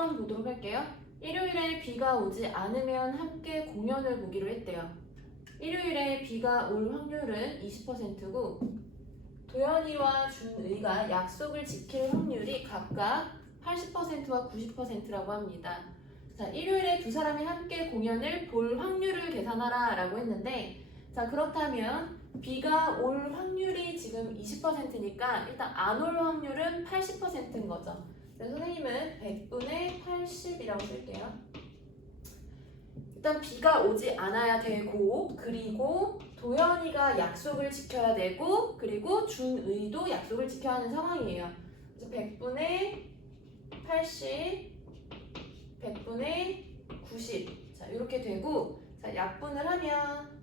1번 보도록 할게요. 일요일에 비가 오지 않으면 함께 공연을 보기로 했대요. 일요일에 비가 올 확률은 20%고 도연이와 준의가 약속을 지킬 확률이 각각 80%와 90%라고 합니다. 자, 일요일에 두 사람이 함께 공연을 볼 확률을 계산하라 라고 했는데 자, 그렇다면 비가 올 확률이 지금 20%니까 일단 안 올 확률은 80%인 거죠. 그래서 선생님은 100분의 80이라고 쓸게요. 일단 비가 오지 않아야 되고 그리고 도연이가 약속을 지켜야 되고 그리고 준의도 약속을 지켜야 하는 상황이에요. 그래서 100분의 80, 100분의 90. 자, 이렇게 되고 자, 약분을 하면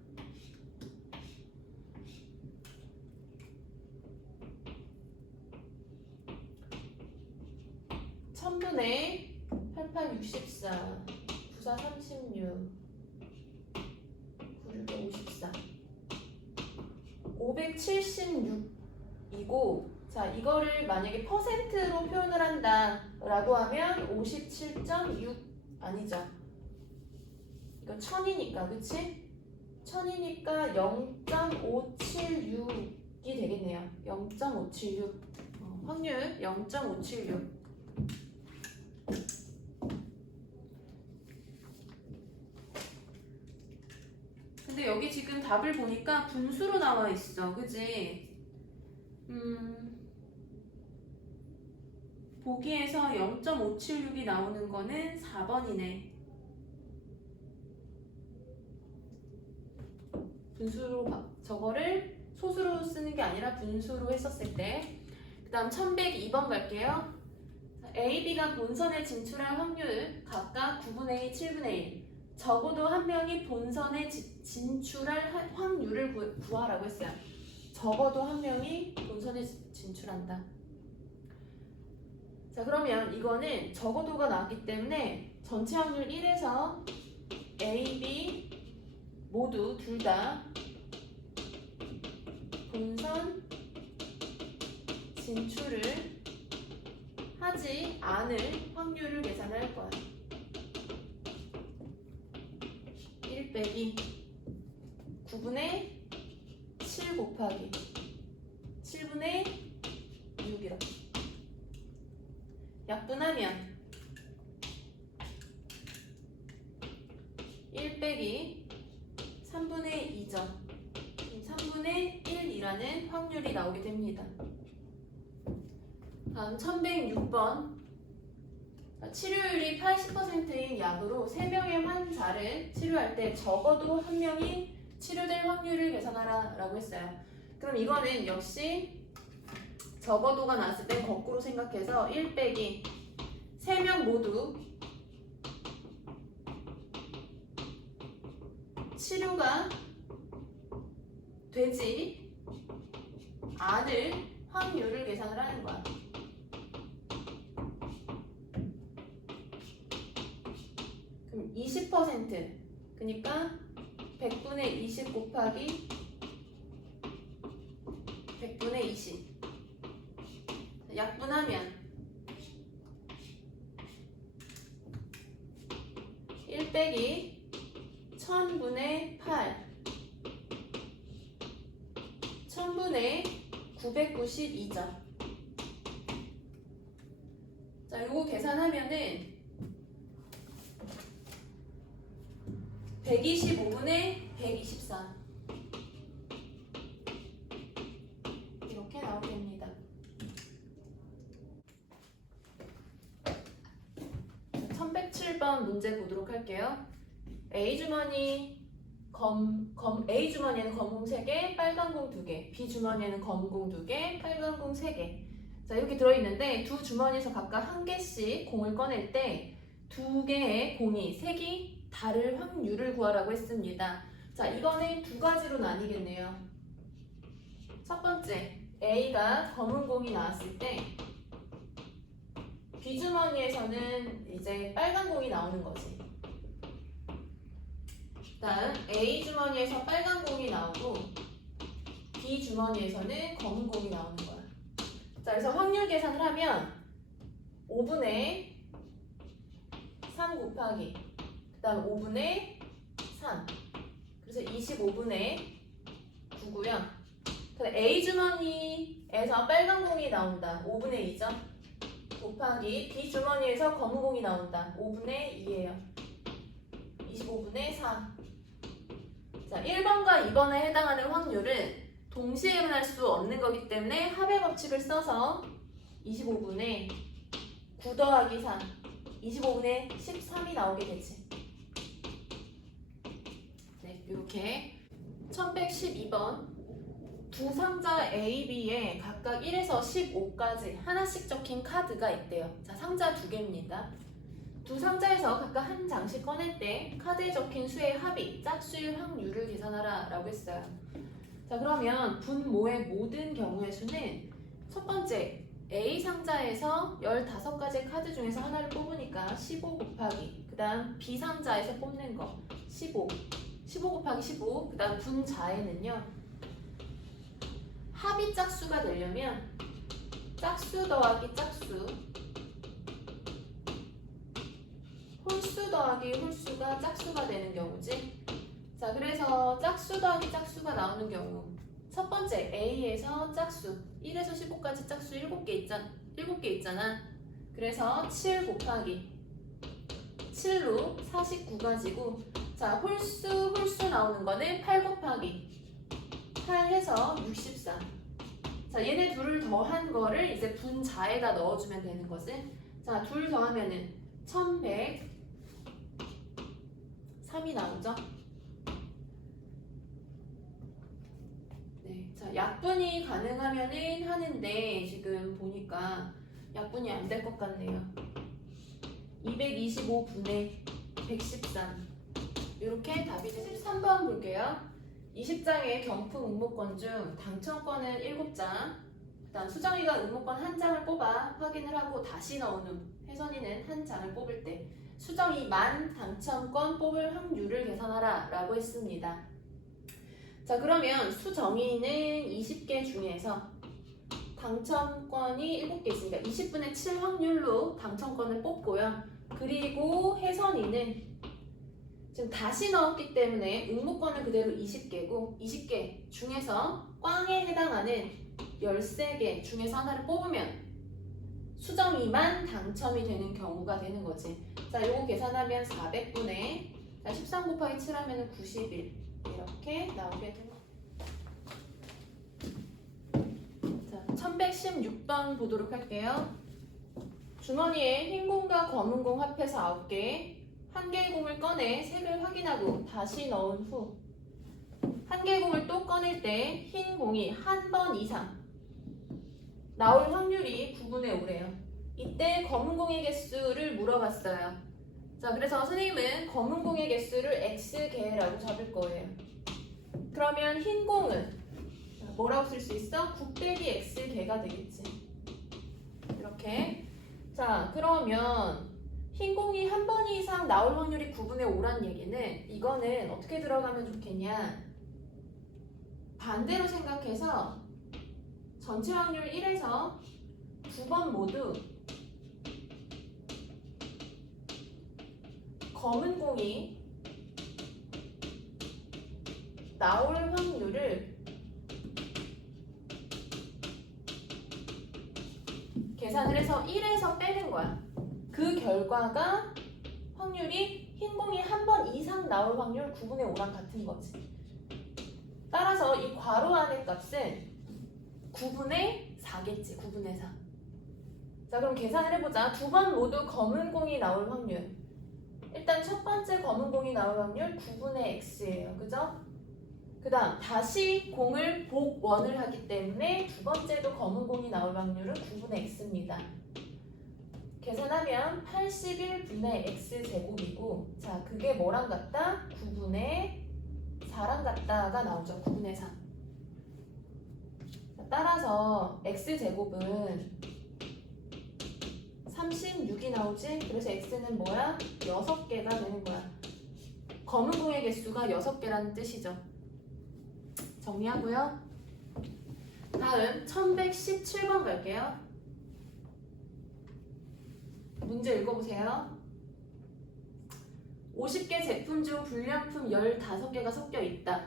천분의 8864 94 36 9654 576이고 자 이거를 만약에 퍼센트로 표현을 한다 라고 하면 57.6 아니죠? 이거 천이니까 그치? 천이니까 0.576이 되겠네요. 0.576 어, 확률 0.576 근데 여기 지금 답을 보니까 분수로 나와 있어. 그지? 음, 보기에서 0.576이 나오는 거는 4번이네. 분수로 바- 저거를 소수로 쓰는 게 아니라 분수로 했었을 때. 그 다음 1102번 갈게요. A, B가 본선에 진출할 확률 각각 9분의 1, 7분의 1. 적어도 한 명이 본선에 지- 진출할 하- 확률을 구, 구하라고 했어요. 적어도 한 명이 본선에 지- 진출한다. 자, 그러면 이거는 적어도가 나왔기 때문에 전체 확률 1에서 A, B 모두 둘 다 본선 진출을 하지 않을 확률을 계산할 거야. 1 빼기 9분의 7 곱하기 7분의 6이라 약분하면 1 빼기 3분의 2점 3분의 1이라는 확률이 나오게 됩니다. 다음 1106번 치료율이 80%인 약으로 3명의 환자를 치료할 때 적어도 한 명이 치료될 확률을 계산하라 라고 했어요. 그럼 이거는 역시 적어도가 나왔을 때 거꾸로 생각해서 1 빼기 3명 모두 치료가 되지 않을 확률을 계산을 하는 거야. 그럼 20% 그러니까 100분의 20 곱하기 100분의 20 약분하면 1 빼기 1000분의 8 1000분의 992점 자 이거 계산하면은 125분의 124 이렇게 나오게 됩니다. 1107번 문제 보도록 할게요. A 주머니 검, 검 A 주머니에는 검공 3개, 빨간 공 2개, B 주머니에는 검공 2개, 빨간 공 3개. 자 이렇게 들어있는데 두 주머니에서 각각 한 개씩 공을 꺼낼 때 두 개의 공이 색이 다를 확률을 구하라고 했습니다. 자, 이거는 두 가지로 나뉘겠네요. 첫 번째, A가 검은 공이 나왔을 때 B 주머니에서는 이제 빨간 공이 나오는 거지. 다음 A 주머니에서 빨간 공이 나오고 B 주머니에서는 검은 공이 나오는 거야. 자, 그래서 확률 계산을 하면 5분의 3 곱하기 그 다음 5분의 3 그래서 25분의 9고요 그다음 A 주머니에서 빨간 공이 나온다 5분의 2죠 곱하기 B 주머니에서 검은 공이 나온다. 5분의 2예요. 25분의 4 자, 1번과 2번에 해당하는 확률은 동시에 일어날 수 없는 거기 때문에 합의 법칙을 써서 25분의 9 더하기 3 25분의 13이 나오게 되지. 네, 이렇게 1112번 두 상자 A, B에 각각 1에서 15까지 하나씩 적힌 카드가 있대요. 자, 상자 두 개입니다. 두 상자에서 각각 한 장씩 꺼낼 때 카드에 적힌 수의 합이 짝수일 확률을 계산하라 라고 했어요. 자 그러면 분모의 모든 경우의 수는 첫 번째 A 상자에서 15가지 카드 중에서 하나를 뽑으니까 15 곱하기 그 다음 B 상자에서 뽑는 거 15 15 곱하기 15그 다음 분자에는요 합이 짝수가 되려면 짝수 더하기 짝수 홀수 더하기 홀수가 짝수가 되는 경우지. 자, 그래서 짝수 더하기 짝수가 나오는 경우. 첫 번째 A에서 짝수 1에서 15까지 짝수 7개 있잖아. 7개 있잖아. 그래서 7 곱하기 7로 49가지고 자, 홀수 홀수 나오는 거는 8 곱하기 8 해서 64. 자, 얘네 둘을 더한 거를 이제 분자에다 넣어주면 되는 거지. 자, 둘 더하면은 1100 3이 나오죠? 네, 자 약분이 가능하면은 하는데 지금 보니까 약분이 안 될 것 같네요. 225분의 113 이렇게 답이 되죠. 13번 볼게요. 20장의 경품 응모권 중 당첨권은 7장 그다음 수정이가 응모권 한 장을 뽑아 확인을 하고 다시 넣은 후 혜선이는 한 장을 뽑을 때 수정이 만 당첨권 뽑을 확률을 계산하라 라고 했습니다. 자 그러면 수정이는 20개 중에서 당첨권이 7개 있으니까 20분의 7 확률로 당첨권을 뽑고요. 그리고 혜선이는 지금 다시 넣었기 때문에 응모권은 그대로 20개고 20개 중에서 꽝에 해당하는 13개 중에서 하나를 뽑으면 수정이만 당첨이 되는 경우가 되는 거지. 자, 요거 계산하면 400분의 자, 13 곱하기 7 하면 91 이렇게 나오게 거. 자, 1116번 보도록 할게요. 주머니에 흰 공과 검은 공 합해서 9개, 한 개의 공을 꺼내 색을 확인하고 다시 넣은 후, 한 개의 공을 또 꺼낼 때 흰 공이 한 번 이상 나올 확률이 9분의 5래요. 이때 검은 공의 개수를 물어봤어요. 자, 그래서 선생님은 검은 공의 개수를 x개라고 잡을 거예요. 그러면 흰 공은 뭐라고 쓸 수 있어? 9 빼기 x개가 되겠지. 이렇게. 자, 그러면 흰 공이 한 번 이상 나올 확률이 9분의 5란 얘기는 이거는 어떻게 들어가면 좋겠냐? 반대로 생각해서 전체 확률 1에서 두 번 모두 검은 공이 나올 확률을 계산을 해서 1에서 빼는 거야. 그 결과가 확률이 흰 공이 한 번 이상 나올 확률 9분의 5랑 같은 거지. 따라서 이 괄호 안의 값은 9분의 4겠지. 9분의 4. 자, 그럼 계산을 해보자. 두 번 모두 검은 공이 나올 확률. 일단 첫 번째 검은 공이 나올 확률 9분의 x예요. 그죠? 그 다음 다시 공을 복원을 하기 때문에 두 번째도 검은 공이 나올 확률은 9분의 x입니다. 계산하면 81분의 x제곱이고 자 그게 뭐랑 같다? 9분의 4랑 같다가 나오죠. 9분의 4. 자, 따라서 x제곱은 36이 나오지? 그래서 x는 뭐야? 6개가 되는 거야. 검은 공의 개수가 6개라는 뜻이죠. 정리하고요. 다음 1117번 갈게요. 문제 읽어보세요. 50개 제품 중 불량품 15개가 섞여 있다.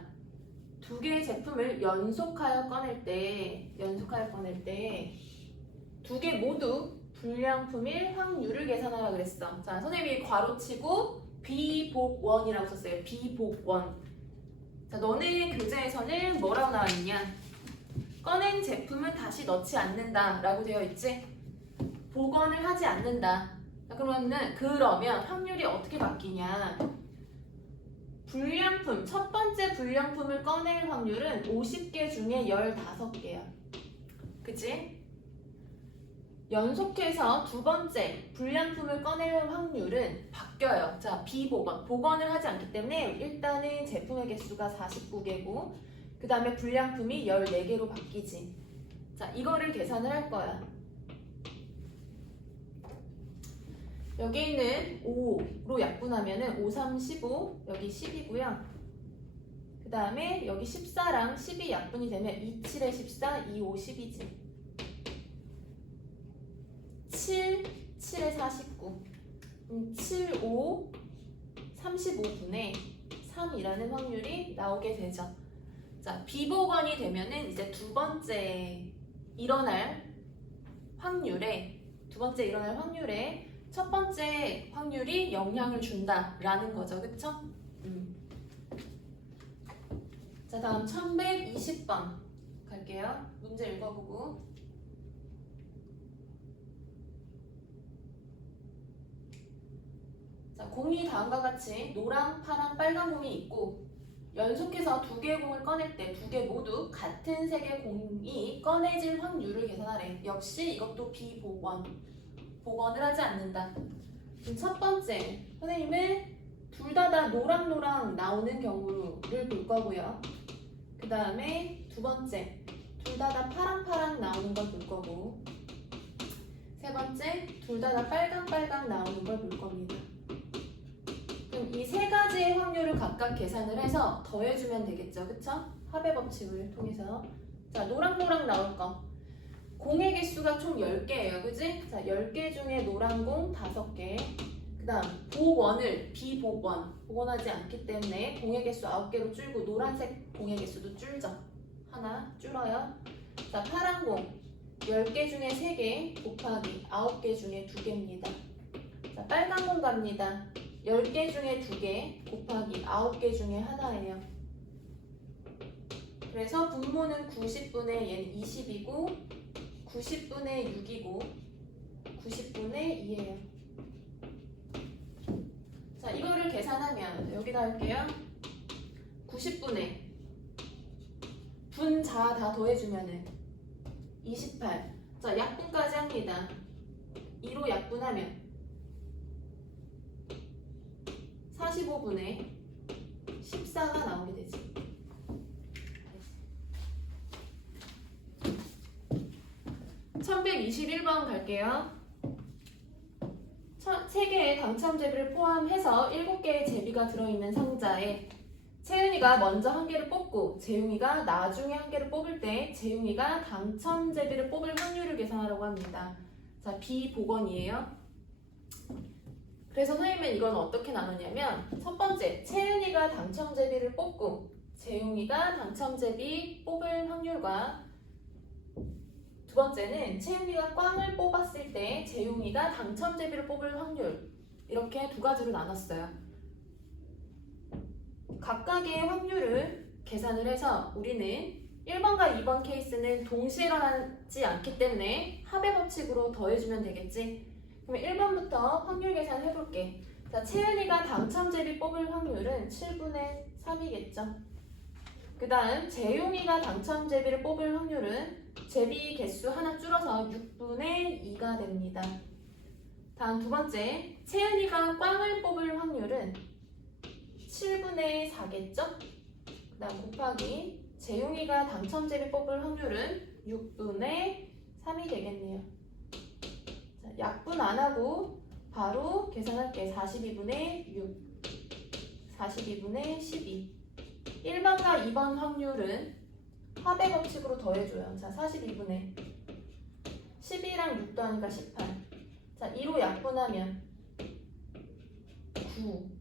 두 개의 제품을 연속하여 꺼낼 때, 연속하여 꺼낼 때, 두 개 모두 불량품일 확률을 계산하라 그랬어. 자, 선생님이 괄호 치고 비복원이라고 썼어요. 비복원. 자, 너네 교재에서는 뭐라고 나와 있냐? 꺼낸 제품은 다시 넣지 않는다 라고 되어 있지. 복원을 하지 않는다. 자, 그러면은 그러면 확률이 어떻게 바뀌냐? 불량품 첫 번째 불량품을 꺼낼 확률은 50개 중에 15개야. 그치? 연속해서 두 번째 불량품을 꺼낼 확률은 바뀌어요. 자, 비복원. 복원을 하지 않기 때문에 일단은 제품의 개수가 49개고 그 다음에 불량품이 14개로 바뀌지. 자, 이거를 계산을 할 거야. 여기 있는 5로 약분하면은 5, 3, 15, 여기 10이고요. 그 다음에 여기 14랑 10이 약분이 되면 2, 7에 14, 2, 5, 10이지. 7, 7에 49. 음, 7, 5, 35분의 3이라는 확률이 나오게 되죠. 자, 비복원이 되면은 이제 두 번째 일어날 확률에 두 번째 일어날 확률에 첫 번째 확률이 영향을 준다라는 거죠. 그쵸? 음. 자, 다음 1120번 갈게요. 문제 읽어보고. 자, 공이 다음과 같이 노랑, 파랑, 빨간 공이 있고 연속해서 두 개의 공을 꺼낼 때 두 개 모두 같은 색의 공이 꺼내질 확률을 계산하래. 역시 이것도 비복원. 복원을 하지 않는다. 첫 번째, 선생님은 둘 다 다 노랑노랑 나오는 경우를 볼 거고요. 그 다음에 두 번째, 둘 다 다 파랑파랑 나오는 걸 볼 거고. 세 번째, 둘 다 다 빨강빨강 나오는 걸 볼 겁니다. 그럼 이 세 가지의 확률을 각각 계산을 해서 더해주면 되겠죠. 그쵸? 합의 법칙을 통해서. 자, 노랑노랑 나올 거. 공의 개수가 총 10개예요. 그지? 자, 10개 중에 노란 공 5개. 그 다음, 복원을 비복원. 복원하지 않기 때문에 공의 개수 9개로 줄고 노란색 공의 개수도 줄죠. 하나 줄어요. 자, 파란 공 10개 중에 3개 곱하기 9개 중에 2개입니다. 자, 빨간 공 갑니다. 10개 중에 2개 곱하기 9개 중에 하나예요. 그래서 분모는 90분의 얘는 20이고 90분의 6이고 90분의 2예요. 자, 이거를 계산하면 여기다 할게요. 90분의 분자 다 더해주면은 28. 자, 약분까지 합니다. 2로 약분하면 45분의 14가 나오게 되지. 1121번 갈게요. 첫, 3개의 당첨 제비를 포함해서 7개의 제비가 들어있는 상자에 채은이가 먼저 한 개를 뽑고 재용이가 나중에 한 개를 뽑을 때 재용이가 당첨 제비를 뽑을 확률을 계산하라고 합니다. 자, 비복원이에요. 그래서 선생님은 이건 어떻게 나누냐면 첫 번째, 채은이가 당첨 제비를 뽑고 재용이가 당첨 제비 뽑을 확률과 두 번째는 채용이가 꽝을 뽑았을 때 재용이가 당첨 제비를 뽑을 확률 이렇게 두 가지로 나눴어요. 각각의 확률을 계산을 해서 우리는 1번과 2번 케이스는 동시에 일어나지 않기 때문에 합의 법칙으로 더해주면 되겠지. 그럼 1번부터 확률 계산 해볼게. 자, 채은이가 당첨 제비 뽑을 확률은 7분의 3이겠죠. 그 다음 재용이가 당첨 제비를 뽑을 확률은 제비 개수 하나 줄어서 6분의 2가 됩니다. 다음 두 번째, 채은이가 꽝을 뽑을 확률은 7분의 4겠죠? 그 다음 곱하기 재용이가 당첨 제비 뽑을 확률은 6분의 3이 되겠네요. 자, 약분 안 하고 바로 계산할게. 42분의 6, 42분의 12. 1번과 2번 확률은 합의 법칙으로 더해줘요. 자, 42분의 12랑 6 더하니까 18. 자, 2로 약분하면 9.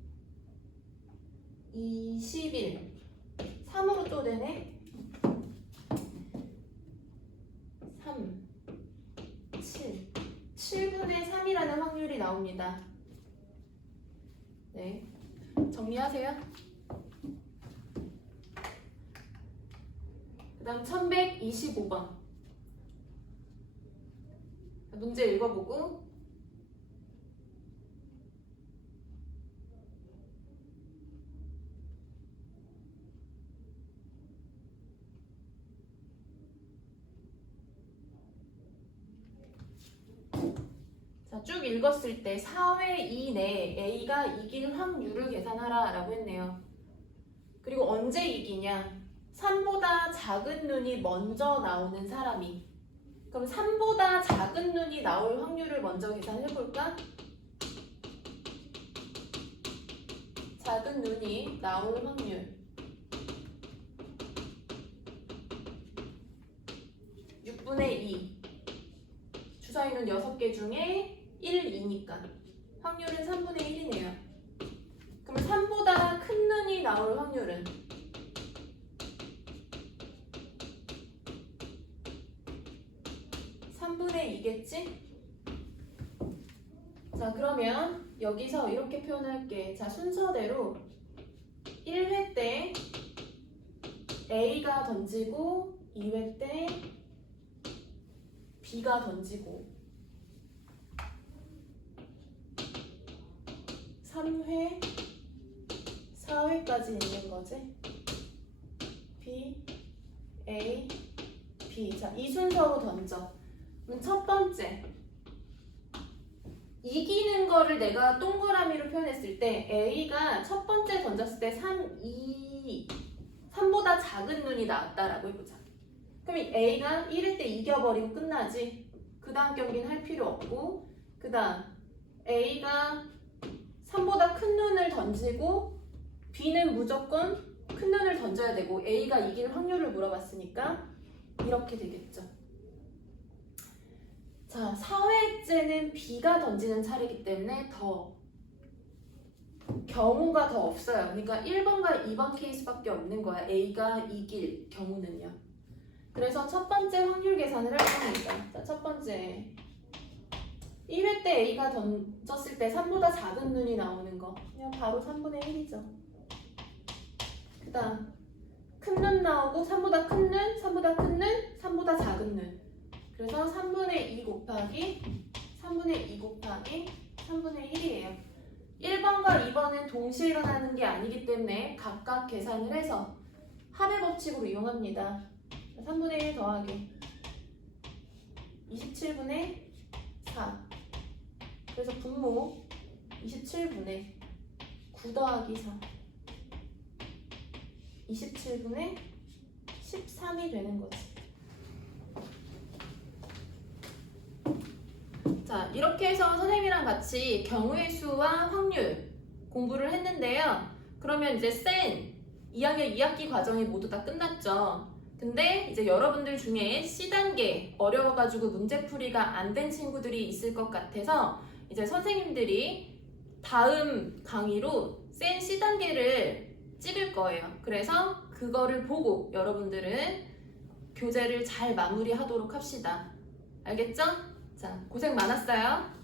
21 3으로 쪼대네 3 7 7분의 3이라는 확률이 나옵니다 네 정리하세요 그 다음 1125번 문제 읽어보고 자, 쭉 읽었을 때 4회 이내 A가 이길 확률을 계산하라 라고 했네요. 그리고 언제 이기냐? 3보다 작은 눈이 먼저 나오는 사람이. 그럼 3보다 작은 눈이 나올 확률을 먼저 계산해 볼까? 작은 눈이 나올 확률. 6분의 2 주사위는 6개 중에 1, 2니까. 확률은 3분의 1이네요. 그럼 3보다 큰 눈이 나올 확률은 삼분의 2겠지? 자 그러면 여기서 이렇게 표현할게. 자 순서대로 1회 때 A가 던지고 2회 때 B가 던지고 3회, 4회까지 있는 거지. B, A, B. 자, 이 순서로 던져. 그럼 첫 번째. 이기는 거를 내가 동그라미로 표현했을 때 A가 첫 번째 던졌을 때 3, 2, 3보다 작은 눈이 나왔다라고 해보자. 그럼 이 A가 1회 때 이겨버리고 끝나지. 그 다음 경기는 할 필요 없고 그 다음 A가 3보다 큰 눈을 던지고 B는 무조건 큰 눈을 던져야 되고 A가 이길 확률을 물어봤으니까 이렇게 되겠죠. 자, 4회째는 B가 던지는 차례이기 때문에 더 경우가 더 없어요. 그러니까 1번과 2번 케이스밖에 없는 거야. A가 이길 경우는요. 그래서 첫 번째 확률 계산을 할 겁니다. 자, 첫 번째. 1회 때 A가 던졌을 때 3보다 작은 눈이 나오는 거. 그냥 바로 3분의 1이죠. 그 다음. 큰 눈 나오고 3보다 큰 눈, 3보다 큰 눈, 3보다 작은 눈. 그래서 3분의 2 곱하기 3분의 2 곱하기 3분의 1이에요. 1번과 2번은 동시에 일어나는 게 아니기 때문에 각각 계산을 해서 합의 법칙으로 이용합니다. 3분의 1 더하기 27분의 4 그래서 분모 27분의 9 더하기 4 27분의 13이 되는 거지 자 이렇게 해서 선생님이랑 같이 경우의 수와 확률 공부를 했는데요 그러면 이제 센 2학년 2학기 과정이 모두 다 끝났죠 근데 이제 여러분들 중에 C단계 어려워가지고 문제풀이가 안 된 친구들이 있을 것 같아서 이제 선생님들이 다음 강의로 센 C단계를 찍을 거예요. 그래서 그거를 보고 여러분들은 교재를 잘 마무리하도록 합시다. 알겠죠? 자, 고생 많았어요.